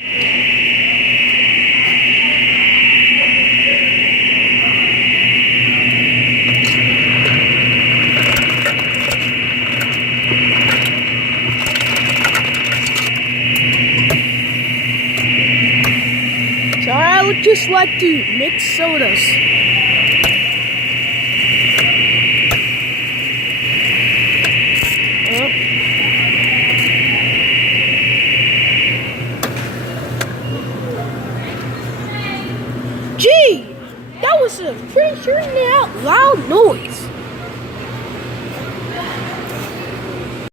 So I would just like to mix sodas. Gee, that was a pretty hearing out loud noise.